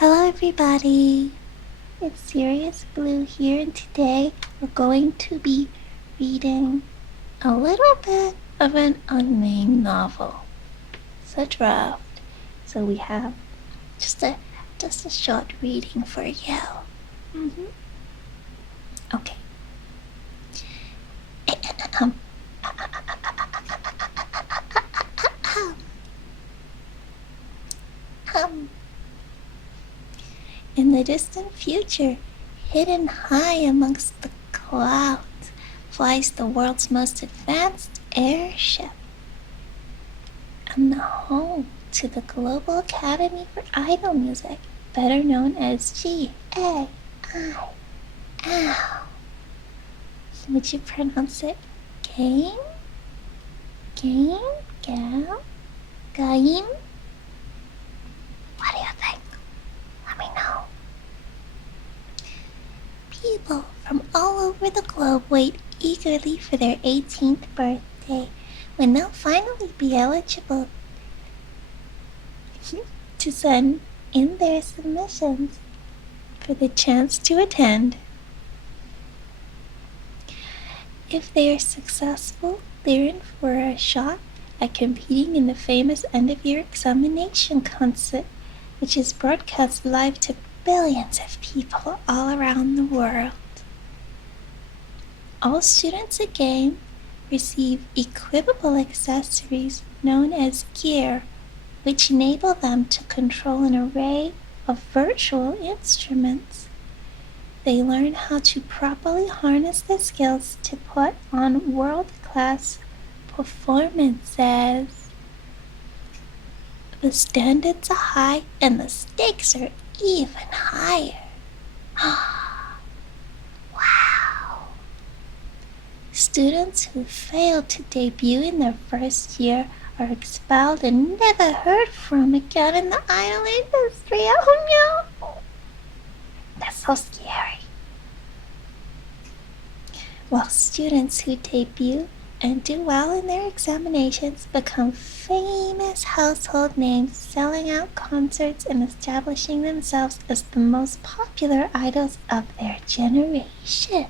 Hello everybody, it's Sirius Blue here, and today we're going to be reading a little bit of an unnamed novel. It's a draft, so we have just a short reading for you. Okay. In the distant future, hidden high amongst the clouds, flies the world's most advanced airship, and the home to the Global Academy for Idol Music, better known as GAIL. Would you pronounce it game? Game? Gal? Gaim? What do you think? Let me know. People from all over the globe wait eagerly for their 18th birthday, when they'll finally be eligible to send in their submissions for the chance to attend. If they are successful, they're in for a shot at competing in the famous end-of-year examination concert, which is broadcast live to billions of people all around the world. All students at GAIL receive equipable accessories known as gear, which enable them to control an array of virtual instruments. They learn how to properly harness their skills to put on world-class performances. The standards are high and the stakes are even higher. Wow! Students who fail to debut in their first year are expelled and never heard from again in the idol industry. Oh no! That's so scary. While students who debut and do well in their examinations become famous household names, selling out concerts and establishing themselves as the most popular idols of their generation.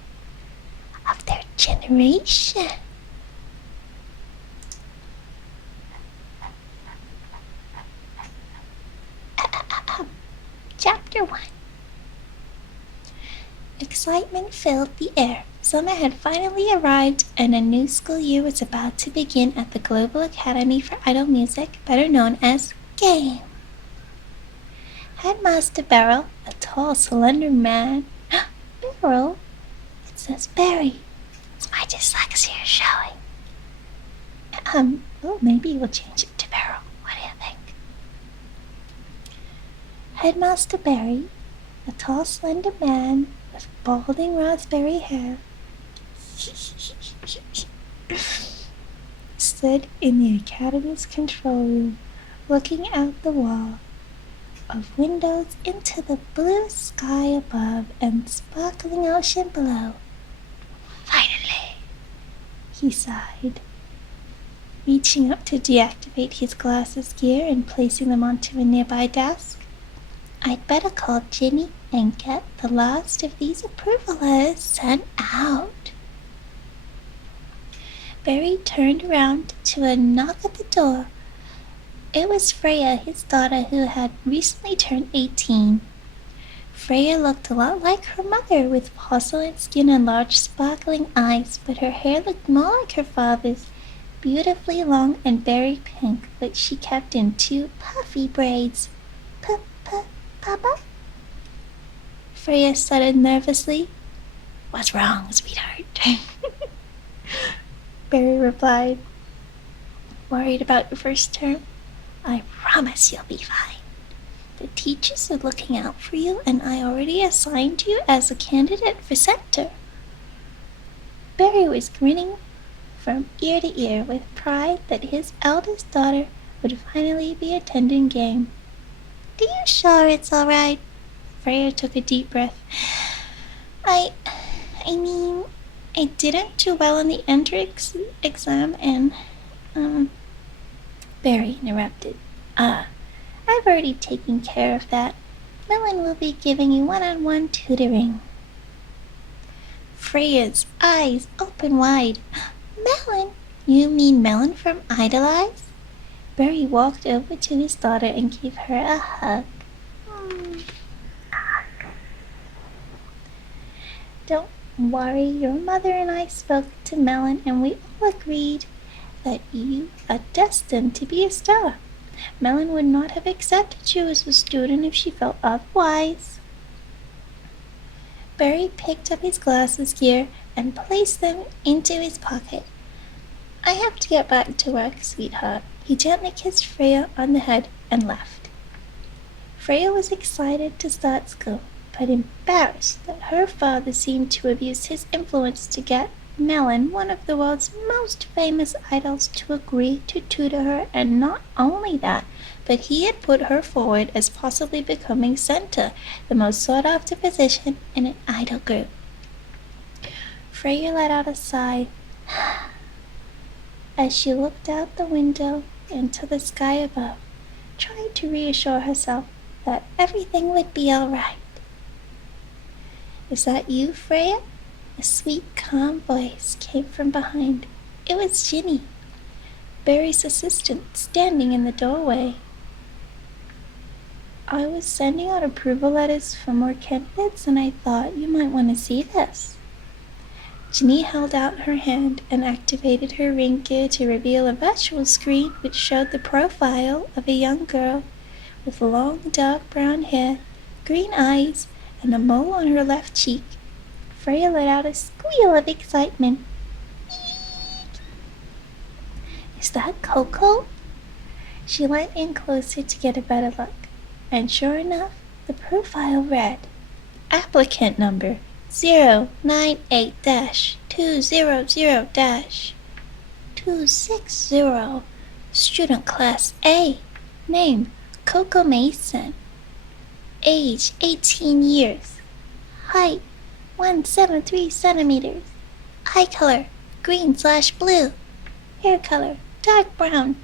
Chapter 1. Excitement filled the air. Summer had finally arrived, and a new school year was about to begin at the Global Academy for Idol Music, better known as GAIL. Headmaster Beryl, a tall, slender man. Beryl? It says Barry. It's my dyslexia showing. Maybe we'll change it to Beryl. What do you think? Headmaster Barry, a tall, slender man with balding raspberry hair, stood in the Academy's control room, looking out the wall of windows into the blue sky above and sparkling ocean below. Finally, he sighed, reaching up to deactivate his glasses gear and placing them onto a nearby desk. I'd better call Ginny and get the last of these approval letters sent out. Barry turned around to a knock at the door. It was Freya, his daughter, who had recently turned 18. Freya looked a lot like her mother, with porcelain skin and large sparkling eyes, but her hair looked more like her father's, beautifully long and berry pink, which she kept in 2 puffy braids. Papa? Freya stuttered nervously. What's wrong, sweetheart? Barry replied. Worried about your first term? I promise you'll be fine. The teachers are looking out for you, and I already assigned you as a candidate for center. Barry was grinning from ear to ear with pride that his eldest daughter would finally be attending GAIL. Are you sure it's all right? Freya took a deep breath. I mean, I didn't do well on the entrance exam and, Barry interrupted. I've already taken care of that. Melon will be giving you one-on-one tutoring. Freya's eyes open wide. Melon? You mean Melon from Idolize? Barry walked over to his daughter and gave her a hug. Don't worry, your mother and I spoke to Melon and we all agreed that you are destined to be a star. Melon would not have accepted you as a student if she felt otherwise. Barry picked up his glasses gear and placed them into his pocket. I have to get back to work, sweetheart. He gently kissed Freya on the head and left. Freya was excited to start school, but embarrassed that her father seemed to have used his influence to get Melon, one of the world's most famous idols, to agree to tutor her, and not only that, but he had put her forward as possibly becoming center, the most sought-after position in an idol group. Freya let out a sigh as she looked out the window into the sky above, trying to reassure herself that everything would be all right. "Is that you, Freya?" A sweet, calm voice came from behind. It was Ginny, Barry's assistant, standing in the doorway. "I was sending out approval letters for more candidates, and I thought you might want to see this." Ginny held out her hand and activated her ring gear to reveal a virtual screen which showed the profile of a young girl with long, dark brown hair, green eyes, and a mole on her left cheek. Freya let out a squeal of excitement. Eek! "Is that Coco?" She leant in closer to get a better look, and sure enough, the profile read, "Applicant number 098-200-260, student class A, name Coco Mason, age 18 years, height 173 centimeters, eye color green/blue, hair color dark brown ...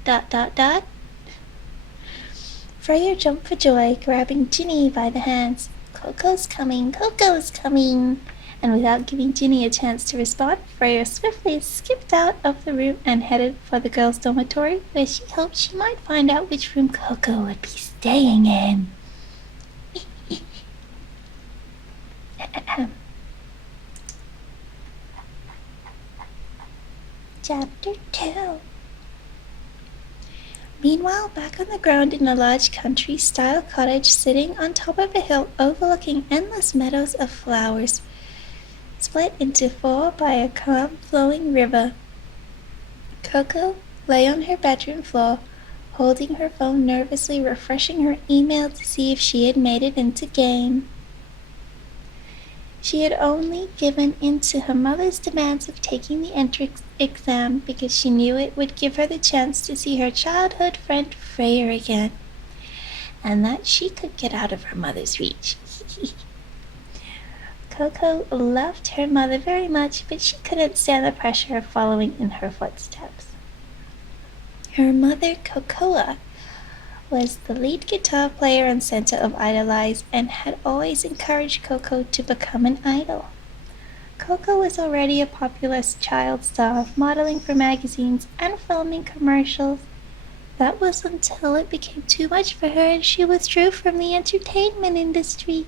Freya jumped for joy, grabbing Ginny by the hands. "Coco's coming, Coco's coming!" And without giving Ginny a chance to respond, Freya swiftly skipped out of the room and headed for the girls' dormitory, where she hoped she might find out which room Coco would be staying in. Chapter 2. Meanwhile, back on the ground in a large country-style cottage sitting on top of a hill overlooking endless meadows of flowers, split into 4 by a calm, flowing river, Coco lay on her bedroom floor, holding her phone nervously, refreshing her email to see if she had made it into game. She had only given in to her mother's demands of taking the entrance exam because she knew it would give her the chance to see her childhood friend Freya again, and that she could get out of her mother's reach. Coco loved her mother very much, but she couldn't stand the pressure of following in her footsteps. Her mother, Cocoa, was the lead guitar player and center of Idolize and had always encouraged Coco to become an idol. Coco was already a popular child star, modeling for magazines and filming commercials. That was until it became too much for her and she withdrew from the entertainment industry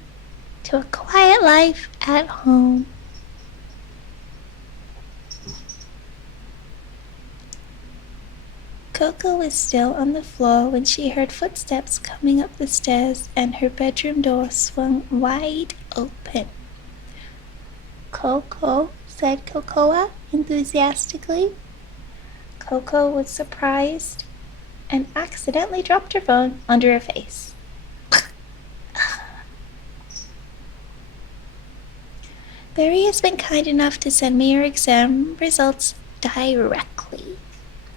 to a quiet life at home. Coco was still on the floor when she heard footsteps coming up the stairs and her bedroom door swung wide open. "Coco," said Cocoa enthusiastically. Coco was surprised and accidentally dropped her phone onto her face. "Barry has been kind enough to send me your exam results directly."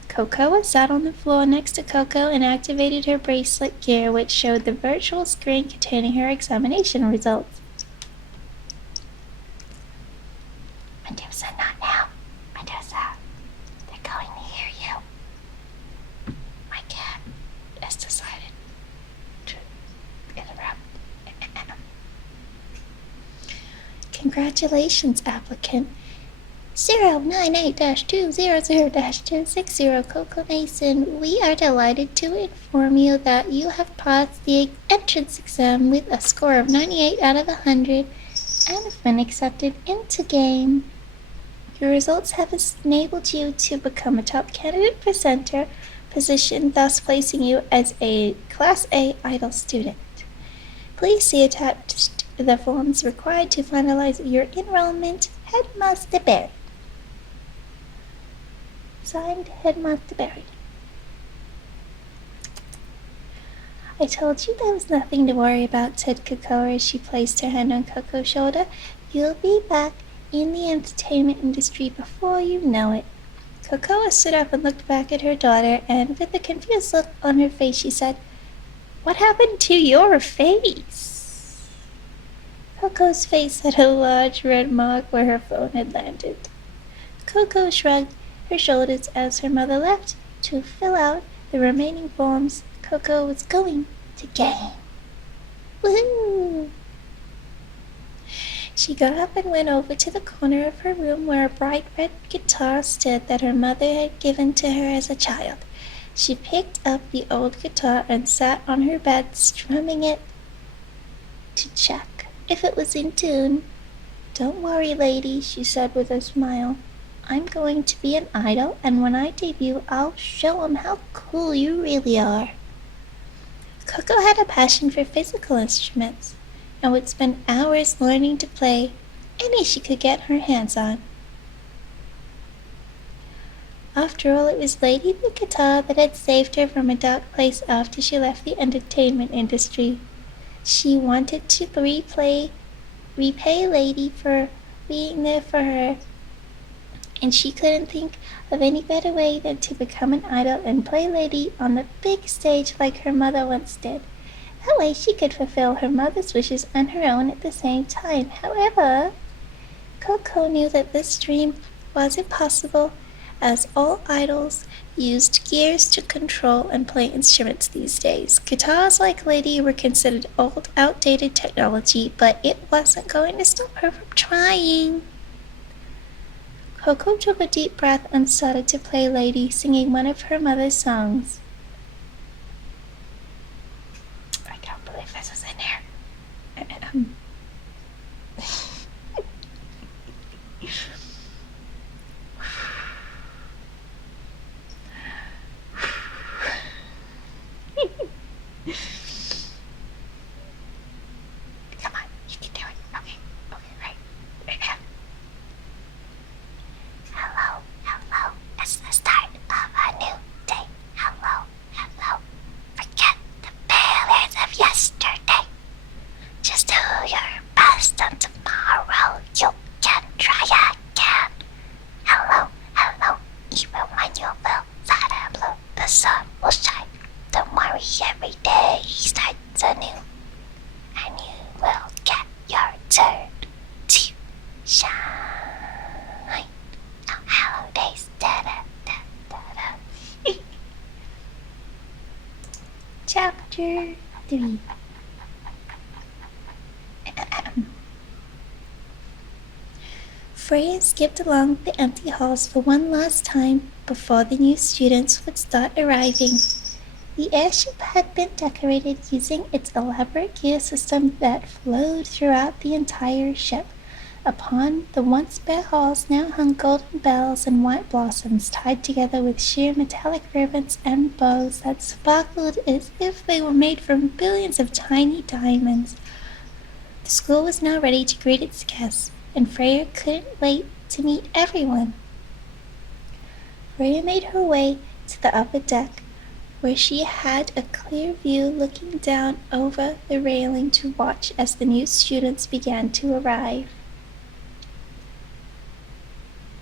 Cocoa sat on the floor next to Coco and activated her bracelet gear, which showed the virtual screen containing her examination results. "Medusa, not now. Medusa, they're going to hear you. My cat has decided to interrupt Congratulations, applicant 098-200-260 Coco Mason. We are delighted to inform you that you have passed the entrance exam with a score of 98 out of 100 and have been accepted into game. Your results have enabled you to become a top candidate for center position, thus placing you as a Class A idol student. Please see attached the forms required to finalize your enrollment. Headmaster Barry. Signed, Headmaster Barry. I told you there was nothing to worry about, said Coco as she placed her hand on Coco's shoulder. You'll be back in the entertainment industry before you know it. Coco stood up and looked back at her daughter, and with a confused look on her face, she said, What happened to your face? Coco's face had a large red mark where her phone had landed. Coco shrugged her shoulders as her mother left to fill out the remaining forms. Coco was going to game. Woohoo! She got up and went over to the corner of her room where a bright red guitar stood that her mother had given to her as a child. She picked up the old guitar and sat on her bed, strumming it to check if it was in tune. Don't worry, lady, she said with a smile. I'm going to be an idol, and when I debut, I'll show 'em how cool you really are. Coco had a passion for physical instruments and would spend hours learning to play any she could get her hands on. After all, it was Lady the guitar that had saved her from a dark place after she left the entertainment industry. She wanted to repay Lady for being there for her, and she couldn't think of any better way than to become an idol and play Lady on the big stage like her mother once did. That way she could fulfill her mother's wishes and her own at the same time. However, Coco knew that this dream wasn't possible, as all idols used gears to control and play instruments these days. Guitars like Lady were considered old, outdated technology, but it wasn't going to stop her from trying. Coco took a deep breath and started to play Lady, singing one of her mother's songs. I can't believe this was in here. Come on, you can do it. Okay, right. Hello, it's the start of a new day. Hello, forget the failures of yesterday. Just do your best and tomorrow you can try again. Hello, even when you feel sad and blue, the sun will shine. Don't worry, every day starts anew, and you will get your turn to shine. Holidays, Chapter 3. Freya skipped along the empty halls for one last time before the new students would start arriving. The airship had been decorated using its elaborate gear system that flowed throughout the entire ship. Upon the once bare halls now hung golden bells and white blossoms tied together with sheer metallic ribbons and bows that sparkled as if they were made from billions of tiny diamonds. The school was now ready to greet its guests, and Freya couldn't wait to meet everyone. Freya made her way to the upper deck, where she had a clear view looking down over the railing to watch as the new students began to arrive.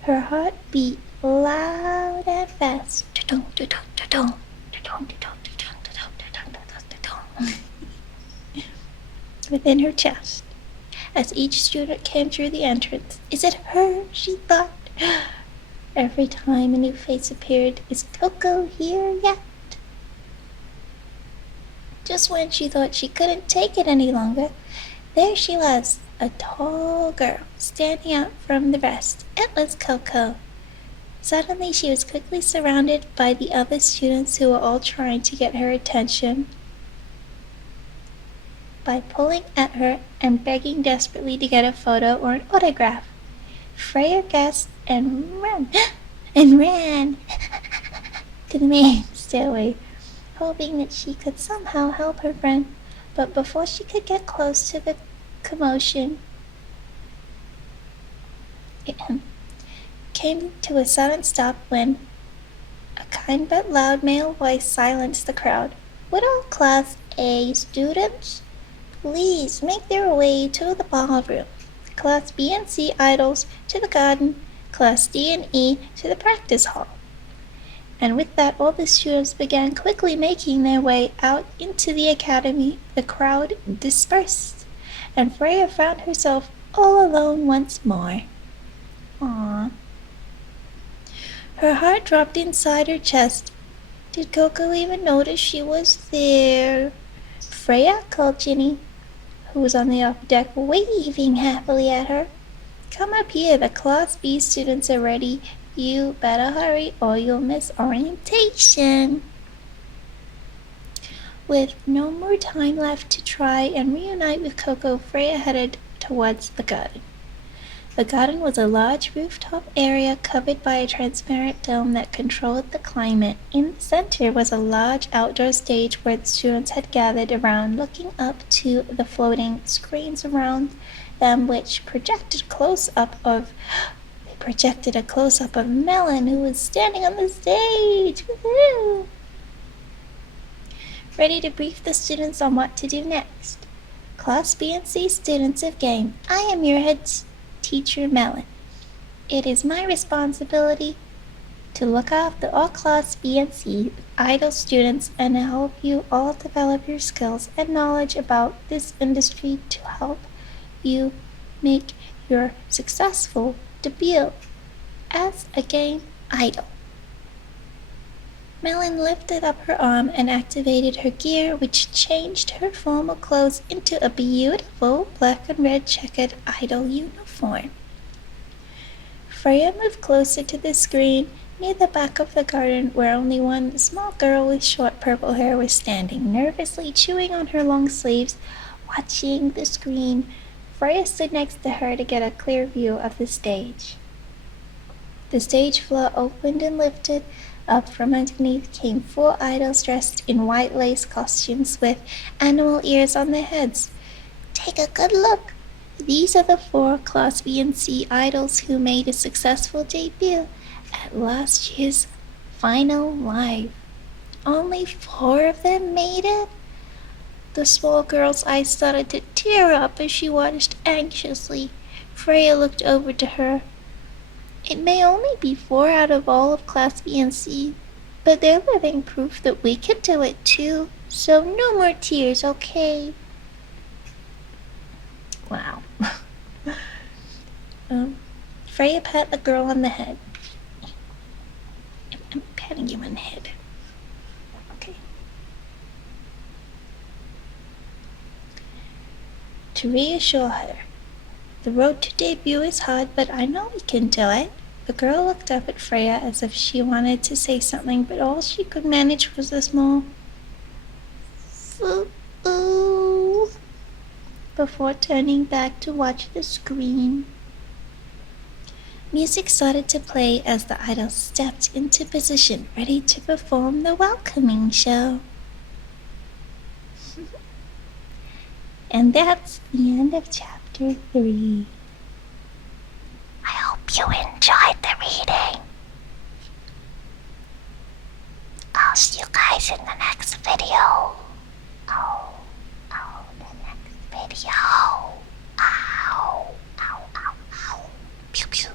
Her heart beat loud and fast within her chest as each student came through the entrance. Is it her? She thought. Every time a new face appeared, is Coco here yet? Just when she thought she couldn't take it any longer, There she was, a tall girl, standing out from the rest. It was Coco. Suddenly she was quickly surrounded by the other students who were all trying to get her attention by pulling at her and begging desperately to get a photo or an autograph. Freya gasped and ran to the main stairway, hoping that she could somehow help her friend. But before she could get close to the commotion, it came to a sudden stop when a kind but loud male voice silenced the crowd. Would all Class A students please make their way to the ballroom? Class B and C idols to the garden, Class D and E to the practice hall. And with that, all the students began quickly making their way out into the academy. The crowd dispersed, and Freya found herself all alone once more. Aww. Her heart dropped inside her chest. Did Coco even notice she was there? Freya called Ginny, who was on the upper deck, waving happily at her. Come up here, the Class B students are ready. You better hurry or you'll miss orientation. With no more time left to try and reunite with Coco, Freya headed towards the garden. The garden was a large rooftop area covered by a transparent dome that controlled the climate. In the center was a large outdoor stage where the students had gathered around, looking up to the floating screens around them, which projected a close-up of Melon, who was standing on the stage. Woohoo! Ready to brief the students on what to do next. Class B and C students of game, I am your head teacher, Melon. It is my responsibility to look after all Class B and C idol students and help you all develop your skills and knowledge about this industry to help you make your successful debut as a game idol. Melon lifted up her arm and activated her gear, which changed her formal clothes into a beautiful black and red checkered idol uniform. Freya moved closer to the screen near the back of the garden, where only one small girl with short purple hair was standing, nervously chewing on her long sleeves, watching the screen. Freya stood next to her to get a clear view of the stage. The stage floor opened and lifted. Up from underneath came 4 idols dressed in white lace costumes with animal ears on their heads. Take a good look. These are the 4 Class B and C idols who made a successful debut at last year's final live. Only 4 of them made it? The small girl's eyes started to tear up as she watched anxiously. Freya looked over to her. It may only be 4 out of all of Class B and C, but they're living proof that we can do it too. So no more tears, okay? Wow. Freya pat the girl on the head. I'm patting you on the head. Okay. To reassure her, the road to debut is hard, but I know we can do it. The girl looked up at Freya as if she wanted to say something, but all she could manage was a small "ooh" before turning back to watch the screen. Music started to play as the idols stepped into position, ready to perform the welcoming show. And that's the end of Chapter 3. I hope you enjoyed the reading. I'll see you guys in the next video. The next video. Ow. Pew pew.